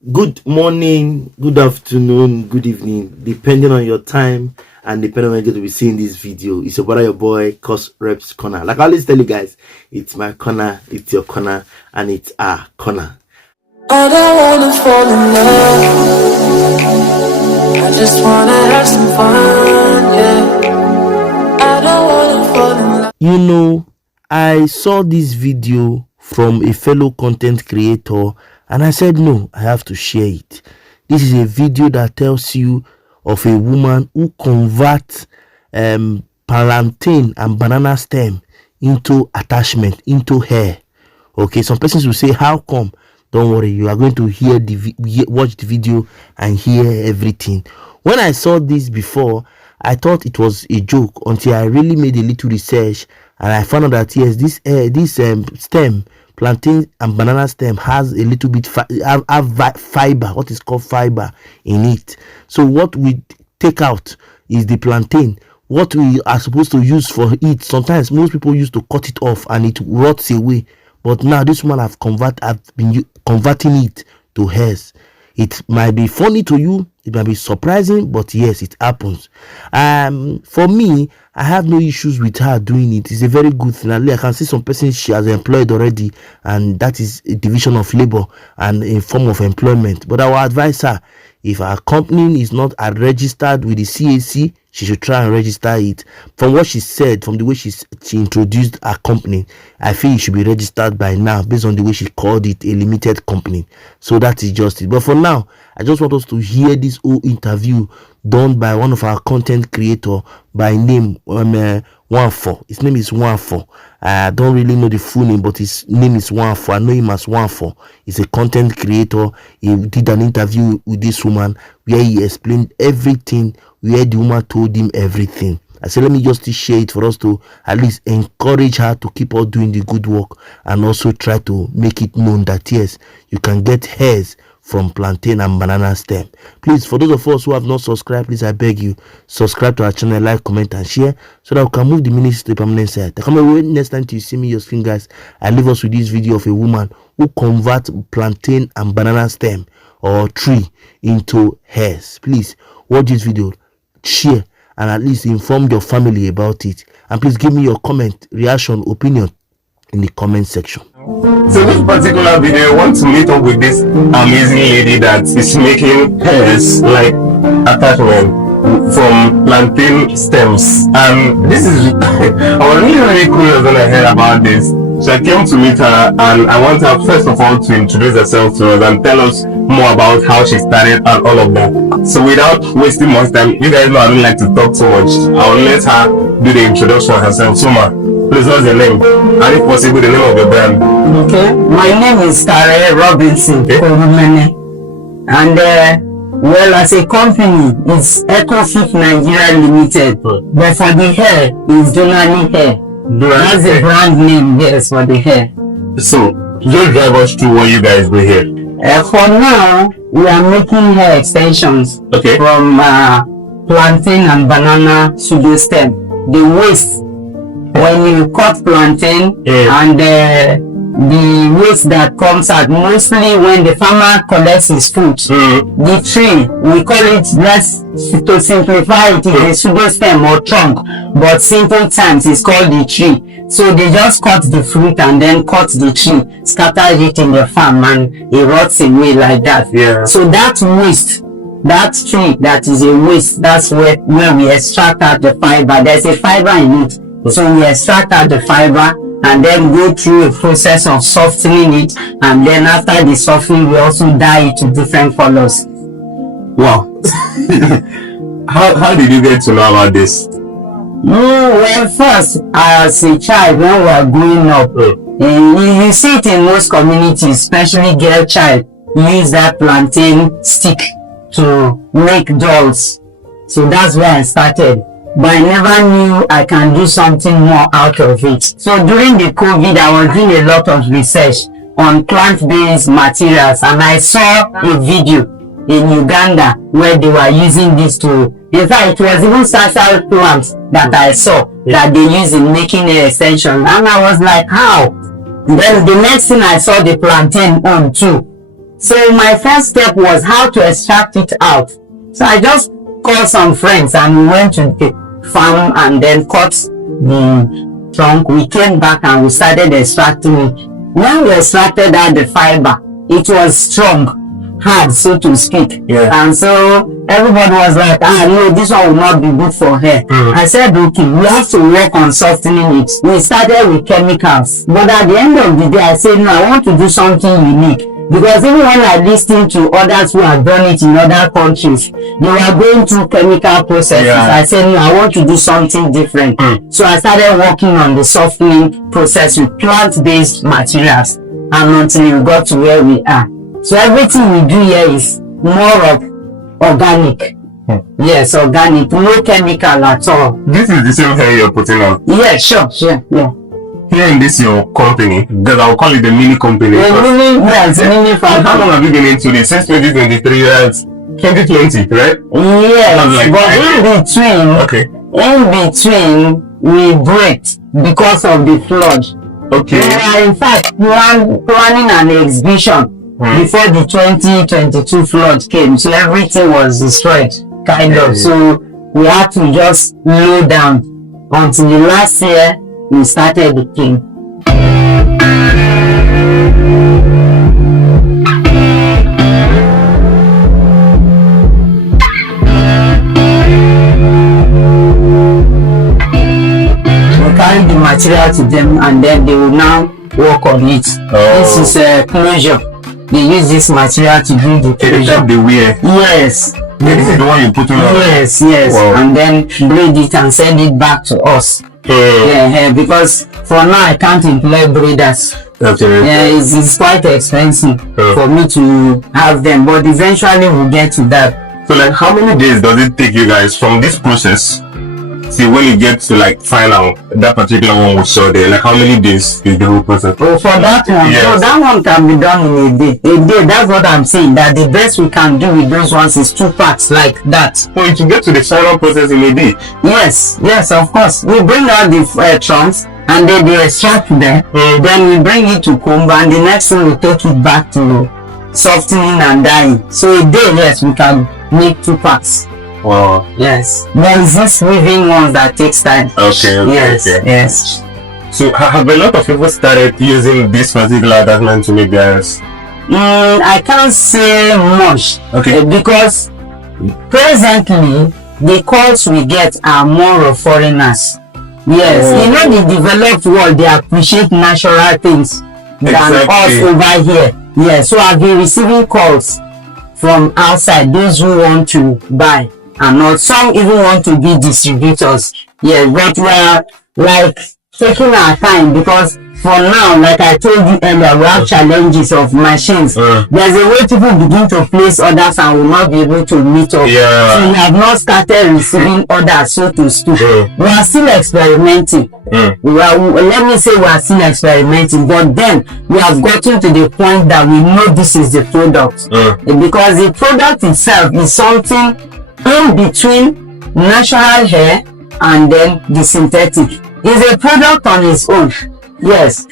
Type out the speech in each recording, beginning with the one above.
Good morning, good afternoon, good evening, depending on your time and depending on when you're going to be seeing this video. It's your brother, your boy, courserepscorner. Like I always tell you guys, it's my corner, it's your corner, and it's our corner. I don't wanna fall in love, I just wanna have some fun, yeah. I don't wanna fall in love. You know, I saw this video from a fellow content creator and I said, no, I have to share it. This is a video that tells you of a woman who converts plantain and banana stem into attachment, into hair. Okay, some persons will say, how come? Don't worry, you are going to watch the video and hear everything. When I saw this before, I thought it was a joke until I really made a little research and I found out that yes, this stem, plantain and banana stem, has a little bit fiber, what is called fiber in it. So what we take out is the plantain. What we are supposed to use for it, sometimes most people used to cut it off and it rots away. But now this woman have been converting it to hairs. It might be funny to you, it might be surprising, but yes, it happens. For me, I have no issues with her doing it. It's a very good thing. I can see some persons she has employed already, and that is a division of labor and a form of employment. But I will advise her, if her company is not registered with the CAC, she should try and register it. From what she said, from the way she introduced her company, I feel it should be registered by now based on the way she called it a limited company. So that is just it. But for now, I just want us to hear this whole interview done by one of our content creator by name Wanfo. His name is Wanfo. I don't really know the full name, but his name is Wanfo. I know him as Wanfo. He's a content creator. He did an interview with this woman where he explained everything, where the woman told him everything. I said, let me just share it for us to at least encourage her to keep on doing the good work and also try to make it known that yes, you can get hairs from plantain and banana stem. Please, for those of us who have not subscribed, please, I beg you, subscribe to our channel, like, comment, and share so that we can move the ministry to the permanent side. I come away next time till you see me your screen, guys. I leave us with this video of a woman who converts plantain and banana stem or tree into hairs. Please watch this video, share, and at least inform your family about it. And please give me your comment, reaction, opinion in the comment section. So this particular video, I want to meet up with this amazing lady that is making hairs like attachment from plantain stems. And this is I was really curious when I heard about this. So I came to meet her and I want her first of all to introduce herself to us and tell us more about how she started and all of that. So without wasting much time, you guys know I don't like to talk too much. I'll let her do the introduction herself. So ma, please, what's your name? And if possible, the name of your brand. Okay, my name is Kare Robinson. Okay. And well, as a company, it's EcoFit Nigeria Limited. But for the hair, it's Donali Hair. That's the brand name, yes, for the hair. So just drive us through what you guys do here. For now, we are making hair extensions. Okay. From plantain and banana pseudo stem. The waste, when you cut plantain, and the waste that comes out, mostly when the farmer collects his food, the tree, we call it, to simplify it, is a pseudo stem or trunk, but simple terms is called the tree. So they just cut the fruit and then cut the tree, scatter it in the farm, and it rots away like that. Yeah. So that waste, that tree that is a waste, that's where we extract out the fiber. There's a fiber in it. So we extract out the fiber and then go through a process of softening it, and then after the softening we also dye it to different colors. Wow. How did you get to know about this? Well, first, as a child, when we are growing up, you see it in most communities, especially girl child, use that plantain stick to make dolls. So that's where I started. But I never knew I can do something more out of it. So during the COVID, I was doing a lot of research on plant-based materials, and I saw a video in Uganda where they were using this to, in fact, it was even southsouth plants that I saw that they use in making an extension, and I was like, how? Then the next thing I saw the plantain on too. So my first step was how to extract it out. So I just called some friends and we went to the farm and then cut the trunk. We came back and we started extracting it. When we extracted out the fiber, it was strong, hard, so to speak. Yeah. And so everybody was like, no, this one will not be good for hair. I said, okay, we have to work on softening it. We started with chemicals. But at the end of the day, I said, no, I want to do something unique. Because even when I listened to others who have done it in other countries, they were going through chemical processes. Yeah. I said, no, I want to do something different. So I started working on the softening process with plant-based materials. And until we got to where we are. So everything we do here is more of organic. Yes, organic. No chemical at all. This is the same hair you're putting on. Yeah, sure, yeah. Here in this your company, because I'll call it the mini company. Mini farm. How long have you been into this? Since 2023, that's 2020, right? Yes, but in between, we break because of the flood. Okay. We are in fact planning an exhibition before the 2022 flood came, so everything was destroyed, kind of. So we had to just slow down until the last year we started the thing. We carry the material to them and then they will now work on it. This is a closure. They use this material to do the closure. They wear. Yes. This is the one you put on. Yes. Wow. And then braid it and send it back to us. Yeah, because for now I can't employ braiders. Okay. Yeah, it's quite expensive for me to have them, but eventually we'll get to that. So like how many days does it take you guys from this process see when you get to like final that particular one we saw there? Like how many days is the whole process? Oh, for that one, yes. So that one can be done in a day. A day, that's what I'm saying, that the best we can do with those ones is 2 parts like that. So to get to the final process in a day? Yes, of course. We bring out the trunks and then they extract them. Then we bring it to comb and the next thing we take it back to softening and dyeing. So a day, yes, we can make 2 parts. Wow. Yes. There is this weaving one that takes time. Okay. Yes. So have a lot of people started using this particular attachment to make theirs? I can't say much. Okay. Because presently the calls we get are more of foreigners. Yes. You know, the developed world, they appreciate natural things than us over here. Yes. So I've been receiving calls from outside, those who want to buy. And not some even want to be distributors. Yeah, but we're like taking our time because for now, like I told you earlier, we have challenges of machines. There's a way people begin to place orders and will not be able to meet up. Yeah. So we have not started receiving orders, so to speak. We are still experimenting. Let me say we are still experimenting, but then we have gotten to the point that we know this is the product. Because the product itself is something in between natural hair and then the synthetic. It's a product on its own. Yes.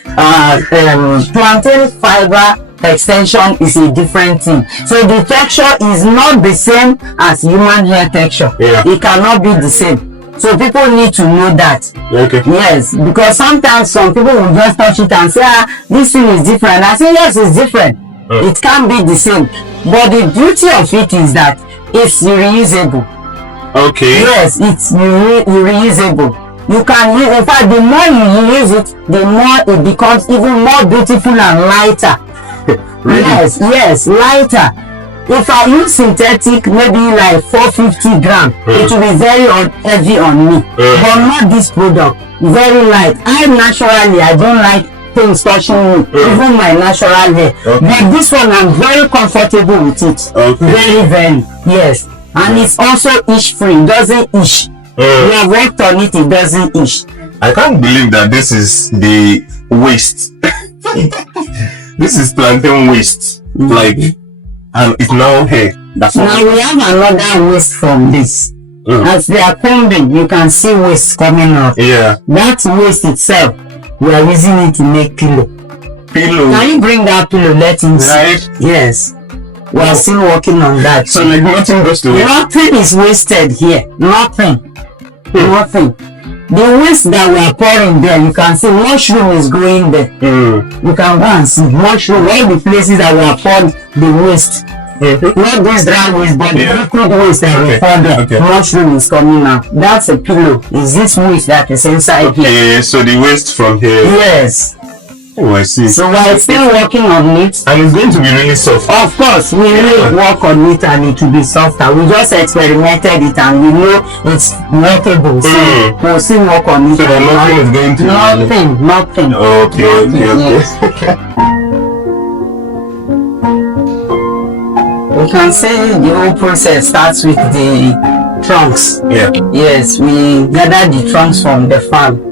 Plantain fiber extension is a different thing. So the texture is not the same as human hair texture. It cannot be the same. So people need to know that. Okay. Yes, because sometimes some people will just touch it and say, this thing is different. I say, yes, it's different. It can't be the same. But the beauty of it is that it's reusable. Okay. Yes, it's reusable. You can use, in fact, the more you use it, the more it becomes even more beautiful and lighter. Really? Yes, lighter. If I use synthetic, maybe like 450 grams, it will be very heavy on me. But not this product. Very light. I don't like things touching me, even my natural hair. But this one, I'm very comfortable with it. Very, yes. And it's also itch free, doesn't itch. We have worked on it, it doesn't itch. I can't believe that this is the waste. This is plantain waste. Like, and it's now hair. That's now we have another waste from this. As they are combing, you can see waste coming out. Yeah. That waste itself, we are using it to make pillow. Pillow. Can you bring that pillow? Let him see. Right. Yes. We are still working on that. So like nothing goes to waste. Nothing is wasted here. Nothing. Nothing. The waste that we are pouring there, you can see mushroom is growing there. You can go and see mushroom. All the places that we have poured the waste. Not this dry waste, but the liquid waste that we poured there. Mushroom is coming out. That's a pillow. Is this waste that is inside here? So the waste from here. Yes. Oh, I see. So we're still working on it. And it's going to be really soft. Of course, we will work on it and it will be softer. We just experimented it and we know it's workable. So we'll still work on it. So nothing is going to Nothing. Okay. Yes. We can say the whole process starts with the trunks. Yeah. Yes, we gather the trunks from the farm.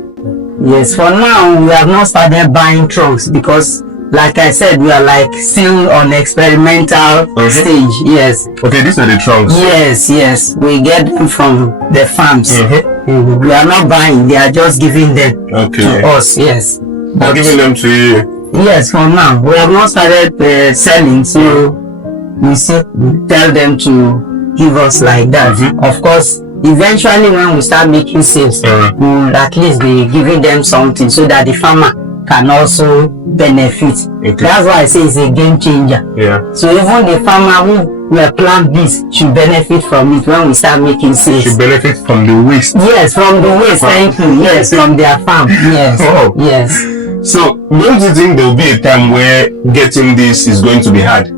Yes, for now we have not started buying trunks because, like I said, we are like still on experimental stage. Yes. Okay, these are the trunks. Yes. We get them from the farms. We are not buying; they are just giving them to us. Yes. They're giving them to you. Yes, for now we have not started selling, so we still tell them to give us like that. Of course. Eventually, when we start making sales, we'll at least be giving them something so that the farmer can also benefit. That's why I say it's a game changer. Yeah. So even the farmer who will plant this should benefit from it when we start making sales. Should benefit from the waste. Yes, from the waste. Thank you. Yes, from their farm. Yes. Yes. So, don't you think there will be a time where getting this is going to be hard?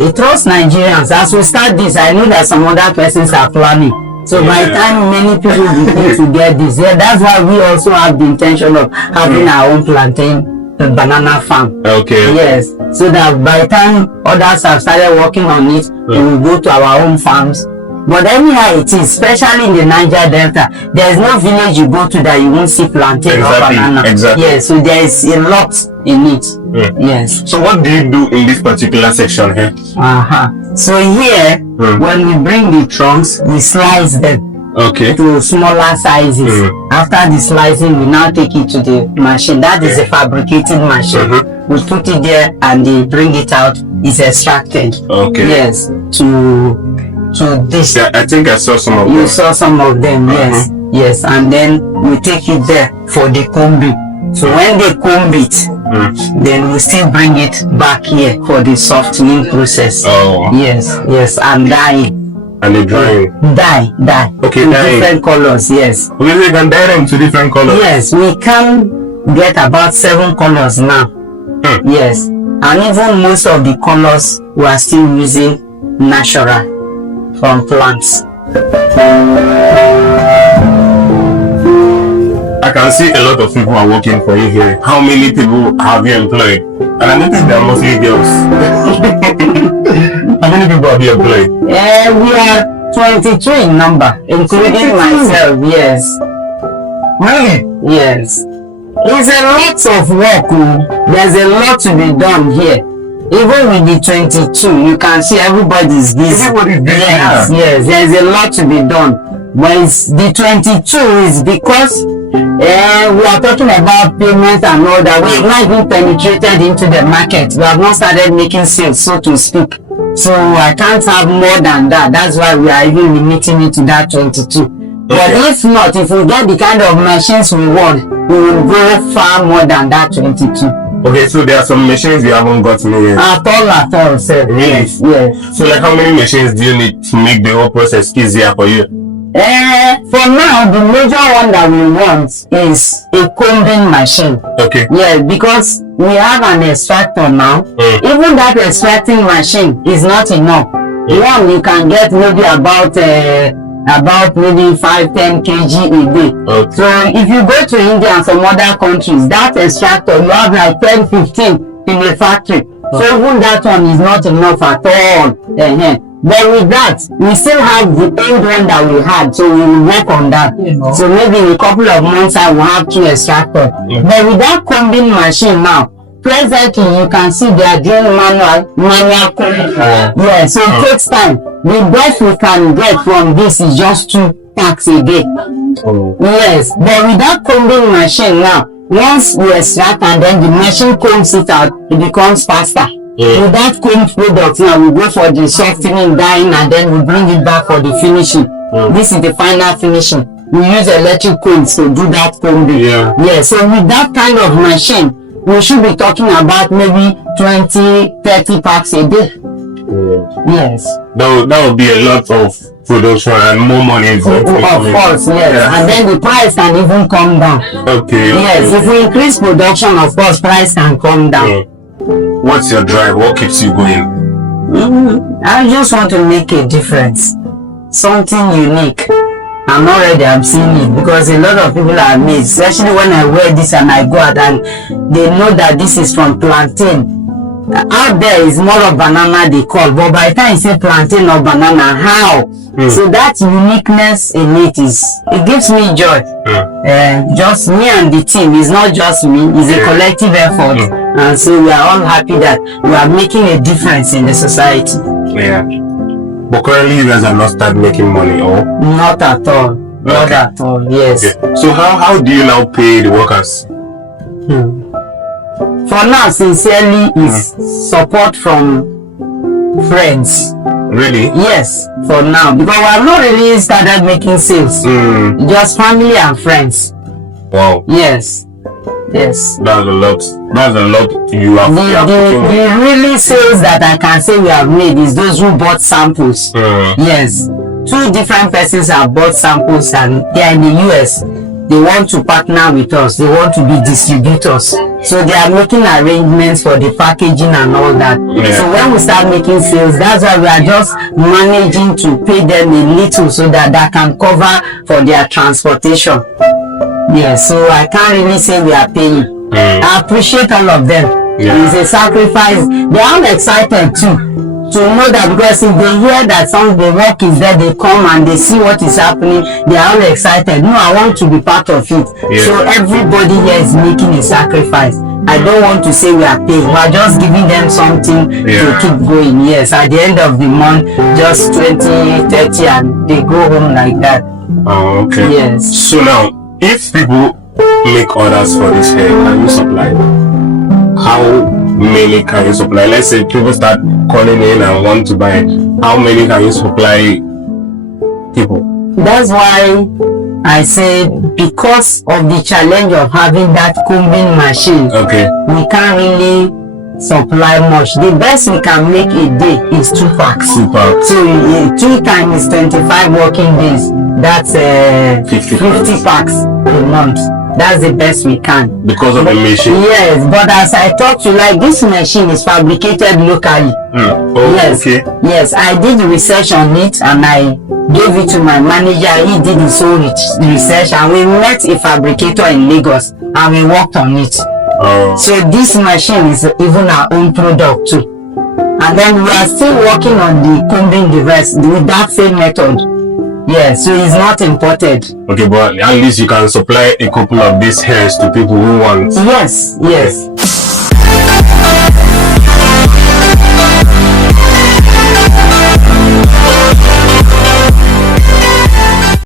It trusts Nigerians. As we start this, I know that some other persons are planning. So by the time many people begin to get this, that's why we also have the intention of having our own plantain banana farm. Okay. Yes. So that by the time others have started working on it, we will go to our own farms. But anyhow it is, especially in the Niger Delta, there is no village you go to that you won't see plantain or banana. Exactly. Yes. So there is a lot in it. Yes. So what do you do in this particular section here? So here, when we bring the trunks, we slice them to smaller sizes. After the slicing, we now take it to the machine. That is a fabricating machine. We put it there and they bring it out. It's extracted. Yes. To this. Yeah, I think I saw some of them. You saw some of them, yes. Yes. And then we take it there for the combing. So when they comb it, then we still bring it back here for the softening process. Yes, and dyeing. And the drying. Dye. Okay, dyeing. Different colors, yes. We can dye them to different colors. Yes, we can get about 7 colors now. Yes, and even most of the colors we are still using natural from plants. I can see a lot of people are working for you here. How many people have you employed? And I noticed they are mostly girls. How many people have you employed? We are 22 in number, including myself. Yes. Really? Yes. It's a lot of work. There's a lot to be done here. Even with the 22, you can see everybody's busy. Everybody's busy. Yes, there's a lot to be done. But the 22 is because we are talking about payments and all that. We have not even penetrated into the market. We have not started making sales, so to speak. So I can't have more than that. That's why we are even limiting it to that 22. But if not, if we get the kind of machines we want, we will go far more than that 22. Okay, so there are some machines you haven't gotten yet. At all, sir. Really? Yes. So like how many machines do you need to make the whole process easier for you? For now, the major one that we want is a combing machine. Okay. Yeah, because we have an extractor now. Even that extracting machine is not enough. One, you can get maybe about maybe 5-10 kg a day. So if you go to India and some other countries, that extractor you have like 10-15 in a factory. So even that one is not enough at all. But with that, we still have the old one that we had, so we will work on that. So maybe in a couple of months I will have 2 extractors. But with that combing machine now, presently you can see they are doing manual combing. Yeah, so it takes time. The best we can get from this is just 2 packs a day. Yes, but with that combing machine now, once you extract and then the machine combs it out, it becomes faster. With that comb product now, we go for the softening, dyeing, and then we bring it back for the finishing. This is the final finishing. We use electric combs to do that combing. Yeah, so with that kind of machine, we should be talking about maybe 20-30 packs a day. Yes. That would be a lot of production and more money. Of course, yes. And then the price can even come down. Okay. Yes, if we increase production, of course, price can come down. What's your drive? What keeps you going? I just want to make a difference. Something unique. I'm not ready, I'm seeing it, because a lot of people are amazed, especially when I wear this and I go out and they know that this is from plantain. Out there is more of banana they call, but by the time you say plantain or banana, how? So that uniqueness in it gives me joy. Just me and the team, it's not just me, it's a collective effort. And so we are all happy that we are making a difference in the society. But currently you guys are not started making money, or? Not at all. Not at all, yes. So how do you now pay the workers? For now, sincerely, is support from friends. Really? Yes, for now, because we have not really started making sales. Just family and friends. Wow. Yes. Yes. That's a lot. That's a lot you have. The really sales that I can say we have made is those who bought samples. Yes. 2 different persons have bought samples and they are in the US. They want to partner with us. They want to be distributors. So they are making arrangements for the packaging and all that. So when we start making sales, that's why we are just managing to pay them a little so that that can cover for their transportation. Yes, so I can't really say we are paying. I appreciate all of them. It's a sacrifice. They are all excited too to know that, because if they hear that the work is there, they come and they see what is happening, they are all excited. No, I want to be part of it. So everybody here is making a sacrifice. I don't want to say we are paying. We are just giving them something to keep going. Yes, at the end of the month, just 20, 30, and they go home like that. Oh, okay. Yes. So now, if people make orders for this hair, can you supply? How many can you supply? Let's say people start calling in and want to buy. How many can you supply people? That's why I say, because of the challenge of having that combing machine, we can't really supply much. The best we can make a day is 2 packs. 2 packs. So 2 times 25 working days. That's 50 packs a month. That's the best we can. Because of the machine? Yes, but as I talk to you, like, this machine is fabricated locally. Yes, I did research on it and I gave it to my manager. He did his own research and we met a fabricator in Lagos and we worked on it. So this machine is even our own product too. And then we are still working on the combing device with that same method. Yes, so it's not imported. Okay, but at least you can supply a couple of these hairs to people who want. Yes, yes.